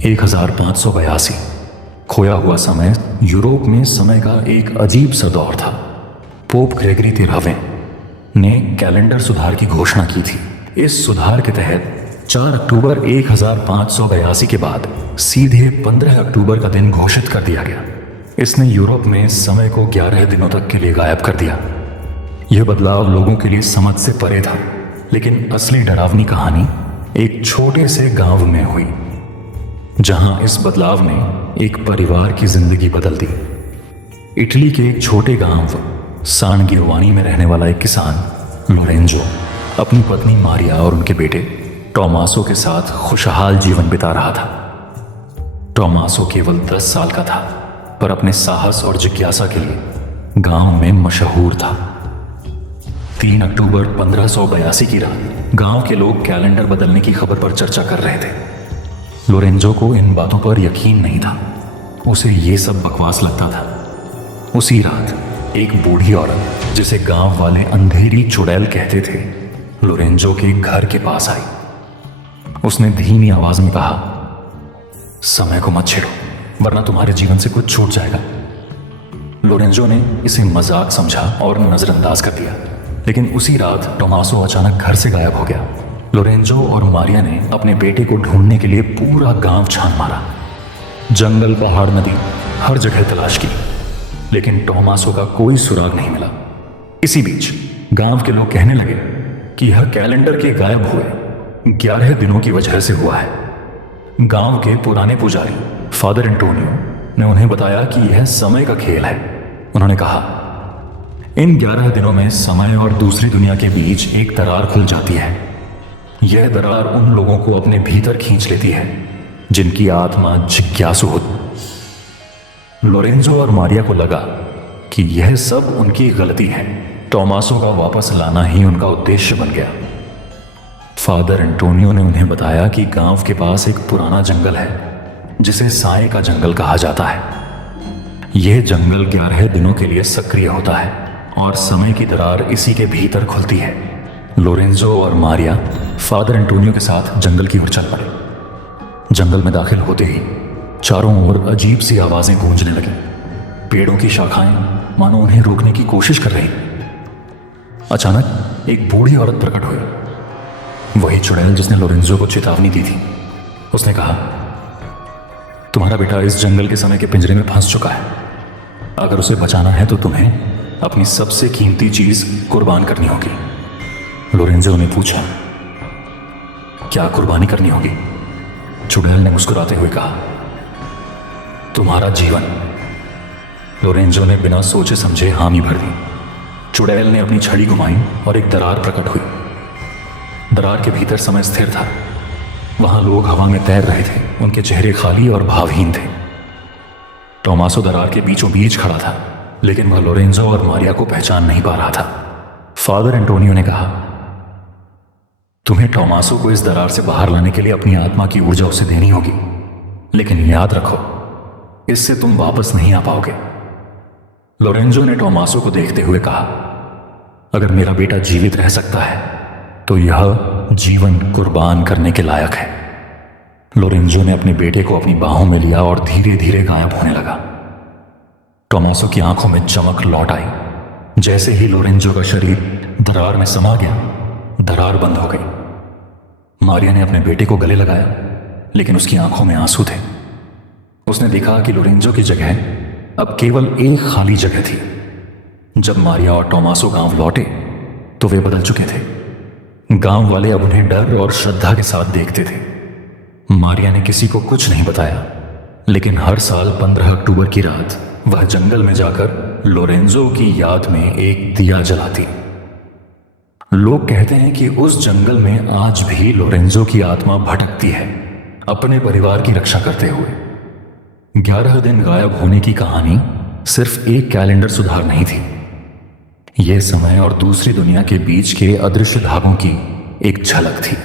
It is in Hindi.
1582 खोया हुआ समय। यूरोप में समय का एक अजीब सा दौर था। पोप ग्रेगरी 13वें ने कैलेंडर सुधार की घोषणा की थी। इस सुधार के तहत 4 अक्टूबर 1582 के बाद सीधे 15 अक्टूबर का दिन घोषित कर दिया गया। इसने यूरोप में समय को 11 दिनों तक के लिए गायब कर दिया। यह बदलाव लोगों के लिए समझ से परे था, लेकिन असली डरावनी कहानी एक छोटे से गांव में हुई, जहां इस बदलाव ने एक परिवार की जिंदगी बदल दी। इटली के एक छोटे गांव सान गिरोवानी में रहने वाला एक किसान लोरेंजो अपनी पत्नी मारिया और उनके बेटे टोमासो के साथ खुशहाल जीवन बिता रहा था। टोमासो केवल 10 साल का था, पर अपने साहस और जिज्ञासा के लिए गांव में मशहूर था। 3 अक्टूबर 1582 की रात गांव के लोग कैलेंडर बदलने की खबर पर चर्चा कर रहे थे। लोरेंजो को इन बातों पर यकीन नहीं था। उसे ये सब बकवास लगता था। उसी रात एक बूढ़ी औरत, जिसे गांव वाले अंधेरी चुड़ैल कहते थे, लोरेंजो के घर के पास आई। उसने धीमी आवाज में कहा, समय को मत छेड़ो, वरना तुम्हारे जीवन से कुछ छूट जाएगा। लोरेंजो ने इसे मजाक समझा और नजरअंदाज कर दिया, लेकिन उसी रात टोमासो अचानक घर से गायब हो गया। लोरेंजो और मारिया ने अपने बेटे को ढूंढने के लिए पूरा गांव छान मारा। जंगल, पहाड़, नदी, हर जगह तलाश की, लेकिन टोमासो का कोई सुराग नहीं मिला। इसी बीच गांव के लोग कहने लगे कि यह कैलेंडर के गायब हुए 11 दिनों की वजह से हुआ है। गांव के पुराने पुजारी फादर एंटोनियो ने उन्हें बताया कि यह समय का खेल है। उन्होंने कहा, इन 11 दिनों में समय और दूसरी दुनिया के बीच एक दरार खुल जाती है। यह दरार उन लोगों को अपने भीतर खींच लेती है जिनकी आत्मा जिज्ञासु होती। लोरेंजो और मारिया को लगा कि यह सब उनकी गलती है। टोमासो का वापस लाना ही उनका उद्देश्य बन गया। फादर एंटोनियो ने उन्हें बताया कि गांव के पास एक पुराना जंगल है, जिसे साए का जंगल कहा जाता है। यह जंगल 11 दिनों के लिए सक्रिय होता है और समय की दरार इसी के भीतर खुलती है। लोरेंजो और मारिया फादर एंटोनियो के साथ जंगल की ओर चल पड़े। जंगल में दाखिल होते ही चारों ओर अजीब सी आवाजें गूंजने लगी। पेड़ों की शाखाएं मानो उन्हें रोकने की कोशिश कर रही। अचानक एक बूढ़ी औरत प्रकट हुई, वही चुड़ैल जिसने लोरेंजो को चेतावनी दी थी। उसने कहा, तुम्हारा बेटा इस जंगल के समय के पिंजरे में फंस चुका है। अगर उसे बचाना है तो तुम्हें अपनी सबसे कीमती चीज कुर्बान करनी होगी। लोरेंजो ने पूछा, क्या कुर्बानी करनी होगी? चुड़ैल ने मुस्कुराते हुए कहा, तुम्हारा जीवन। लोरेंजो ने बिना सोचे समझे हामी भर दी। चुड़ैल ने अपनी छड़ी घुमाई और एक दरार प्रकट हुई। दरार के भीतर समय स्थिर था। वहां लोग हवा में तैर रहे थे। उनके चेहरे खाली और भावहीन थे। टोमासो दरार के बीचों बीच खड़ा था, लेकिन वह लोरेंजो और मारिया को पहचान नहीं पा रहा था। फादर एंटोनियो ने कहा, तुम्हें टोमासो को इस दरार से बाहर लाने के लिए अपनी आत्मा की ऊर्जा उसे देनी होगी, लेकिन याद रखो, इससे तुम वापस नहीं आ पाओगे। लोरेंजो ने टोमासो को देखते हुए कहा, अगर मेरा बेटा जीवित रह सकता है तो यह जीवन कुर्बान करने के लायक है। लोरेंजो ने अपने बेटे को अपनी बाहों में लिया और धीरे धीरे गायब होने लगा। टोमासो की आंखों में चमक लौट आई। जैसे ही लोरेंजो का शरीर दरार में समा गया, दरार बंद हो गई। मारिया ने अपने बेटे को गले लगाया, लेकिन उसकी आंखों में आंसू थे। उसने देखा कि लोरेंजो की जगह अब केवल एक खाली जगह थी। जब मारिया और टोमासो गांव लौटे तो वे बदल चुके थे। गांव वाले अब उन्हें डर और श्रद्धा के साथ देखते थे। मारिया ने किसी को कुछ नहीं बताया, लेकिन हर साल 15 अक्टूबर की रात वह जंगल में जाकर लोरेंजो की याद में एक दिया जलाती। लोग कहते हैं कि उस जंगल में आज भी लोरेंजो की आत्मा भटकती है, अपने परिवार की रक्षा करते हुए। 11 दिन गायब होने की कहानी सिर्फ एक कैलेंडर सुधार नहीं थी। यह समय और दूसरी दुनिया के बीच के अदृश्य धागों की एक झलक थी।